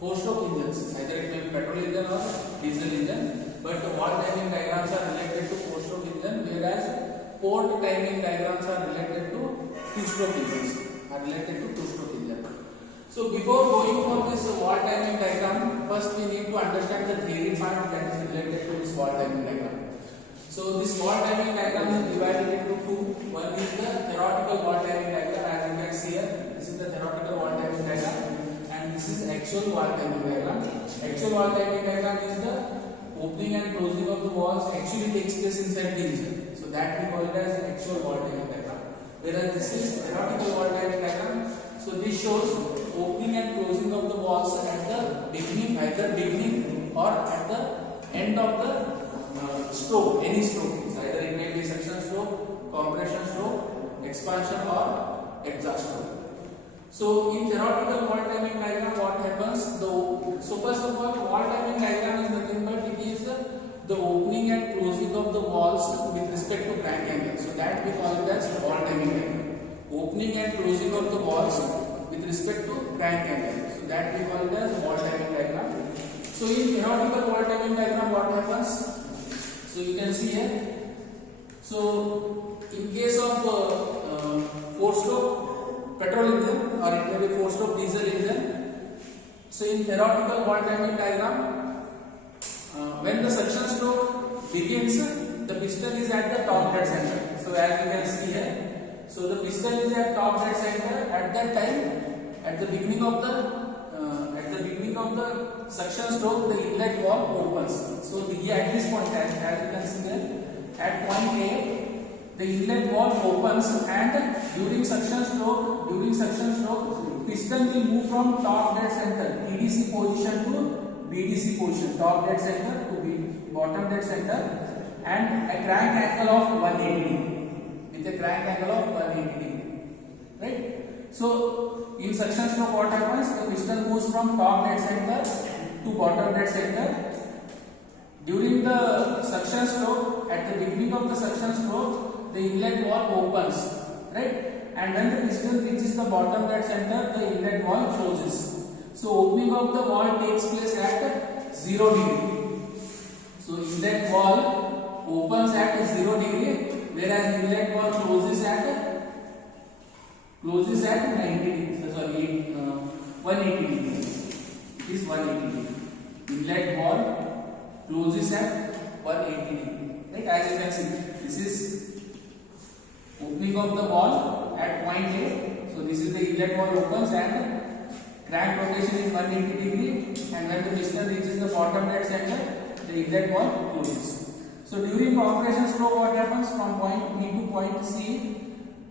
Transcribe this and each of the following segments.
four-stroke engines. Either it may be petrol engine or diesel engine. But the wall timing diagrams are related to four-stroke engine, whereas port timing diagrams are related to two-stroke engines. So before going for this wall timing diagram, first we need to understand the theory part that is related to this wall timing diagram. So this wall timing diagram is divided into two. One is the theoretical wall timing diagram, as you can see here. This is the theoretical wall timing diagram, and this is actual wall timing diagram. Actual wall timing diagram is the opening and closing of the walls actually takes place inside the engine. So that we call it as actual wall timing diagram. Whereas this is theoretical wall timing diagram. So this shows opening and closing of the walls at the beginning, either beginning or at the end of the stroke, any stroke. Either it may be suction stroke, compression stroke, expansion or exhaust stroke. So in theoretical wall timing diagram, what happens? So first of all, wall timing diagram is nothing but it is the opening and closing of the walls with respect to crank angle. So that we call it as wall timing diagram. Opening and closing of the walls with respect to crank angle. So that we call it as wall timing diagram. So in theoretical wall timing diagram, what happens? So you can see here. So in case of four-stroke petrol engine or it may be four-stroke diesel engine. So in theoretical wall timing diagram, when the suction stroke begins, the piston is at the top dead center. So as you can see here. So the piston is at top dead center. At that time, at the beginning of the suction stroke, the inlet valve opens. So at this point, as you can see there, at point A, the inlet valve opens, and during suction stroke, piston will move from top dead center TDC position to BDC position, top dead center to bottom dead center, and a crank angle of 180 degree. With a crank angle of 180 degree, right? So in suction stroke, what happens? The piston moves from top dead center to bottom dead center. During the suction stroke, at the beginning of the suction stroke, the inlet valve opens, right? And when the piston reaches the bottom dead center, the inlet valve closes. So opening of the valve takes place at 0 degree. So inlet valve opens at 0 degree. Whereas inlet valve closes at 90 degrees. Sorry, 180 degrees. It is 180 degree. Inlet valve closes at 180 degree. Right? As you can see, this is opening of the valve at point A. So this is the inlet valve opens and crank rotation is 180 degree. And when the piston reaches the bottom dead center, the inlet valve closes. So during compression stroke, what happens? From point B to point C,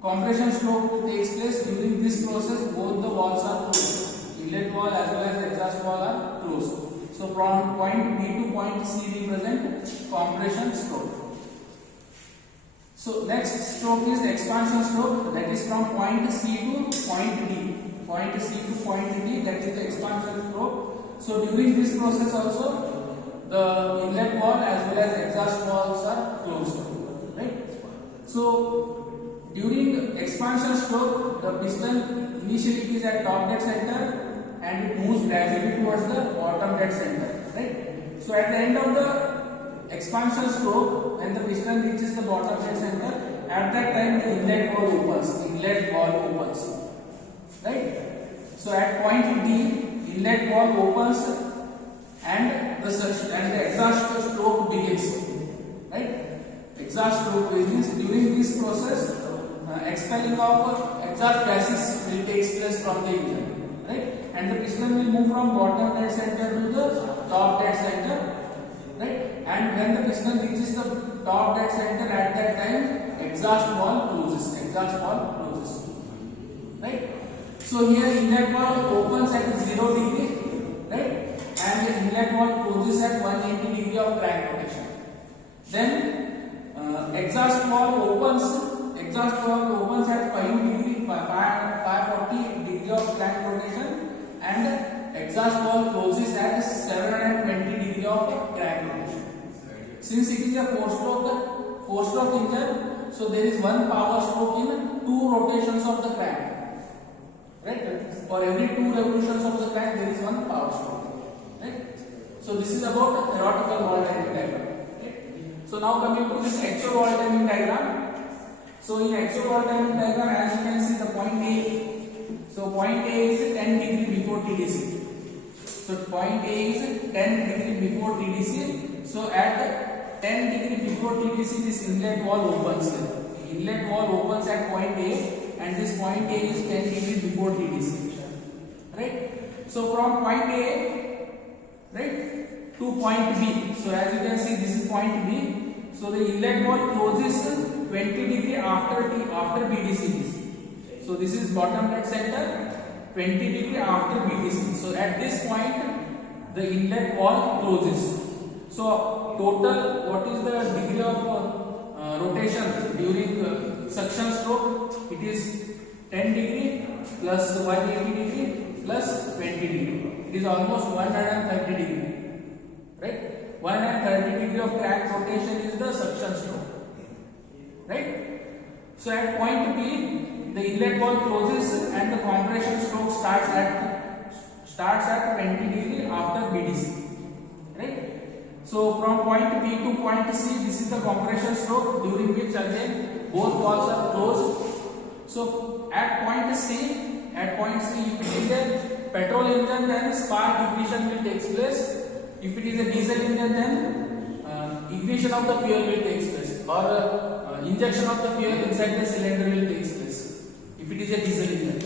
compression stroke takes place. During this process, both the valves are closed. Inlet valve as well as exhaust valve are closed. So from point B to point C represent compression stroke. So next stroke is expansion stroke, that is from point C to point D. Point C to point D, that is the expansion stroke. So during this process also, the inlet valve as well as exhaust valves are closed, right? So during expansion stroke, the piston initially is at top dead center and it moves gradually towards the bottom dead center, right? So at the end of the expansion stroke, when the piston reaches the bottom dead center, at that time the inlet valve opens, right? So at point D, inlet valve opens and the exhaust stroke begins, right? Exhaust stroke begins. During this process, expelling of exhaust gases will take place from the engine, right? And the piston will move from bottom dead center to the top dead center, right? And when the piston reaches the top dead center, at that time exhaust valve closes, right? So here inlet valve opens at 0 degree, right? And the inlet valve closes at 180 degree of crank rotation. Then exhaust valve opens at 5 degree, 540 degree of crank rotation, and exhaust valve closes at 720 degree of crank rotation. Since it is a four-stroke engine, so there is one power stroke in 2 rotations of the crank, right? For every 2 revolutions of the crank, there is one power stroke. Right? So this is about the theoretical wall timing diagram. Okay? So now coming to this actual wall timing diagram. So in actual wall timing diagram, as you can see, the point A. So point A is 10 degree before TDC. So point A is 10 degree before TDC. So at 10 degree before TDC, this inlet wall opens. The inlet wall opens at point A, and this point A is 10 degree before TDC. Right? So from point A, right, to point B. So as you can see, this is point B. So the inlet wall closes 20 degree after BDC. So this is bottom right center, 20 degree after BDC. So at this point, the inlet wall closes. So total, what is the degree of rotation during suction stroke? It is 10 degree plus 180 degree plus 20 degree. It is almost 130 degree. Right? 130 degree of crank rotation is the suction stroke. Right? So at point B, the inlet wall closes and the compression stroke starts at 20 degree after BDC. Right? So from point B to point C, this is the compression stroke during which again both walls are closed. So at point C, if it is a petrol engine, then spark ignition will take place. If it is a diesel engine, then ignition of the fuel will take place, or injection of the fuel inside the cylinder will take place. If it is a diesel engine,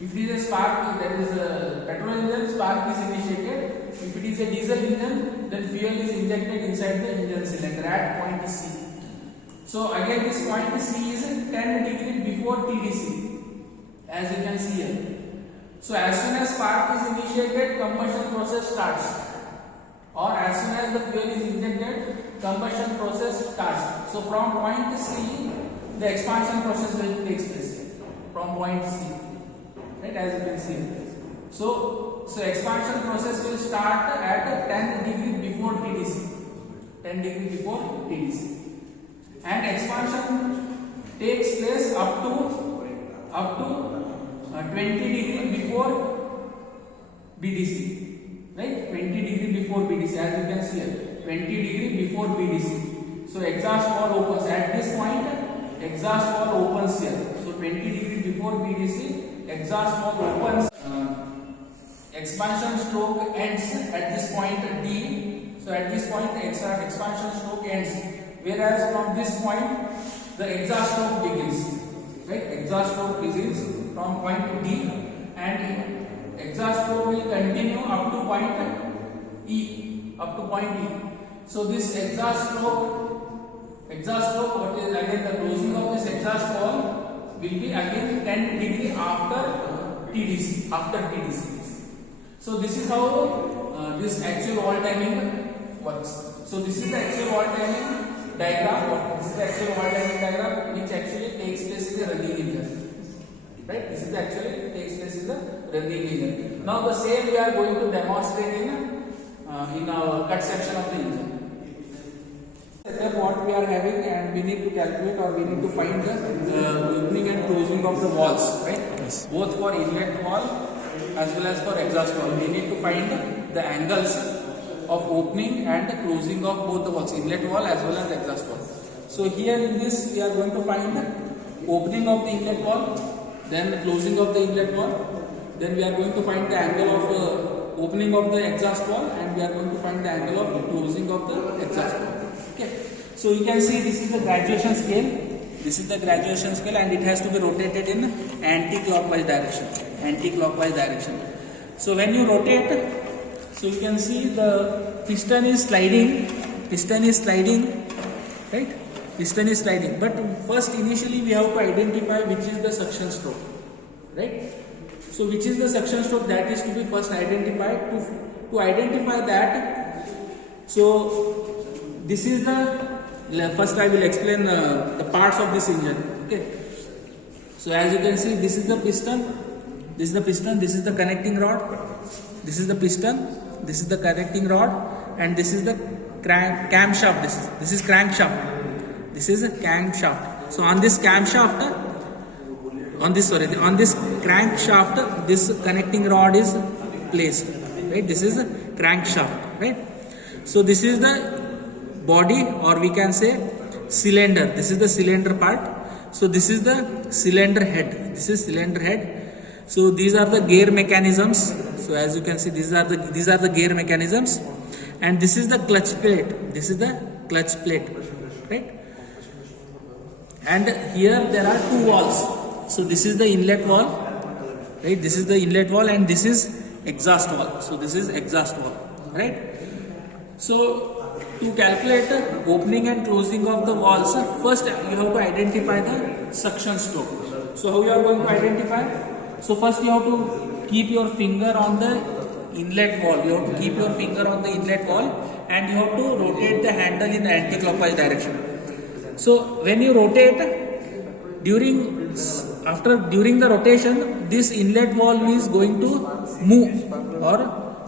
if it is a spark, that is a petrol engine, spark is initiated. If it is a diesel engine, then fuel is injected inside the engine cylinder at point C. So again, this point C is 10 degree before TDC, as you can see here. So as soon as spark is initiated, combustion process starts. Or as soon as the fuel is injected, combustion process starts. So from point C, the expansion process will take place. From point C, right? As you can see. So expansion process will start at 10 degree before TDC. 10 degree before TDC. And expansion takes place up to 20 degree before BDC. Right? 20 degree before BDC, as you can see here. 20 degree before BDC. So exhaust valve opens. At this point, exhaust valve opens here. So 20 degree before BDC, exhaust valve opens. Expansion stroke ends at this point D. So at this point, the expansion stroke ends. Whereas from this point, the exhaust stroke begins. Right? Exhaust stroke begins from point D, and exhaust stroke will continue up to point E. So this exhaust stroke, what is again the closing of this exhaust valve will be again 10 degree after TDC. So this is how this actual wall timing works. So this is the actual wall timing diagram. This is the actual wall timing diagram which actually takes place in the running engine. Right? This is actually takes place in the running engine. Now the same we are going to demonstrate in our cut section of the engine. Setup what we are having, and we need to calculate, or we need to find the opening and closing of the walls, right? Yes. Both for inlet wall as well as for exhaust wall. We need to find the angles of opening and the closing of both the walls, inlet wall as well as exhaust wall. So here in this we are going to find the opening of the inlet wall, then the closing of the inlet wall, then we are going to find the angle of opening of the exhaust wall, and we are going to find the angle of closing of the exhaust wall. Okay, so you can see this is the graduation scale, and it has to be rotated in anti-clockwise direction. So when you rotate, so you can see the piston is sliding, right? Piston is sliding, but first initially we have to identify which is the suction stroke, right? So which is the suction stroke, that is to be first identified. To identify that, so this is the first I will explain the parts of this engine. Okay, so as you can see, this is the piston, this is the connecting rod, this is the piston, this is the connecting rod, and this is the camshaft. This is crankshaft. This is a camshaft. So on this camshaft, on this crankshaft, this connecting rod is placed, right? This is a crankshaft, right? So this is the body, or we can say cylinder. This is the cylinder part. So this is the cylinder head. This is cylinder head. So these are the gear mechanisms. So as you can see, these are the gear mechanisms, and this is the clutch plate. This is the clutch plate, right? And here there are two valves. So this is the inlet valve, right? This is the inlet valve, and this is exhaust valve. So this is exhaust valve, right? So to calculate the opening and closing of the valves, first you have to identify the suction stroke. So how you are going to identify? So first you have to keep your finger on the inlet valve. You have to keep your finger on the inlet valve, and you have to rotate the handle in the anti-clockwise direction. So when you rotate, during the rotation, this inlet valve is going to move, or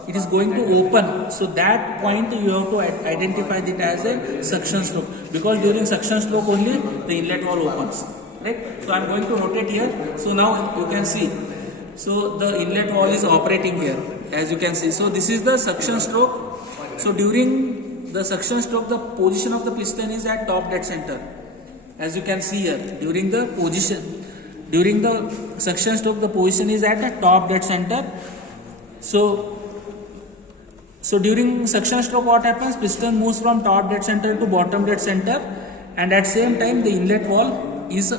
it is going to open. So that point you have to identify it as a suction stroke, because during suction stroke only the inlet valve opens, right? So I am going to rotate here. So now you can see, so the inlet valve is operating here, as you can see. So this is the suction stroke. So during the suction stroke, the position of the piston is at top dead center, as you can see here. During the suction stroke, the position is at the top dead center. So during suction stroke, what happens? Piston moves from top dead center to bottom dead center, and at same time the inlet valve is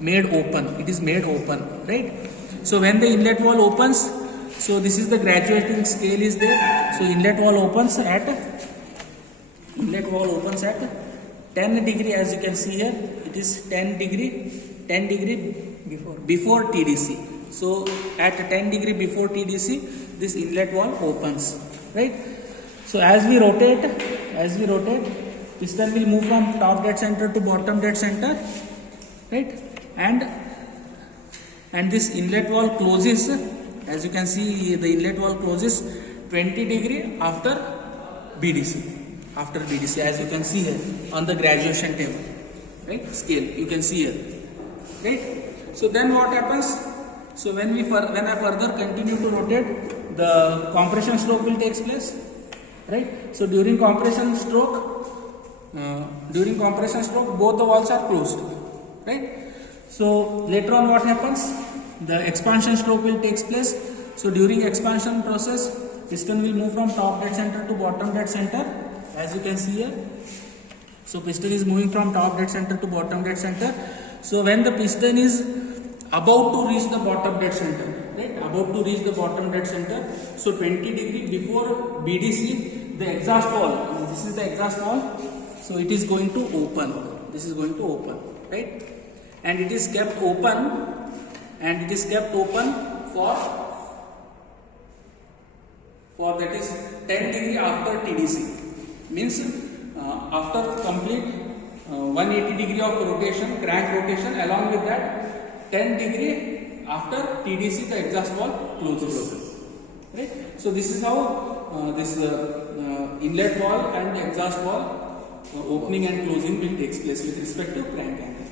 made open. It is made open, right? So when the inlet valve opens, so this is the graduating scale is there. So inlet valve opens at 10 degree, as you can see here. It is 10 degree before TDC. So at 10 degree before TDC, this inlet valve opens, right? So as we rotate, piston will move from top dead center to bottom dead center, right? And this inlet valve closes, as you can see, the inlet valve closes 20 degree after BDC. As you can see here on the graduation table, right? Scale you can see here, right? So then what happens? So when I further continue to rotate, the compression stroke will take place, right? So during compression stroke, both the valves are closed, right? So later on what happens? The expansion stroke will take place. So during expansion process, piston will move from top dead center to bottom dead center, as you can see here. So piston is moving from top dead center to bottom dead center. So when the piston is about to reach the bottom dead center, right? About to reach the bottom dead center. So 20 degree before BDC, the exhaust valve, this is the exhaust valve. So it is going to open. This is going to open, right? And it is kept open. For that is 10 degree after TDC. Means after complete 180 degree of rotation, crank rotation, along with that 10 degree after TDC, the exhaust valve closes, right? So this is how this inlet valve and exhaust valve opening and closing will take place with respect to crank angle.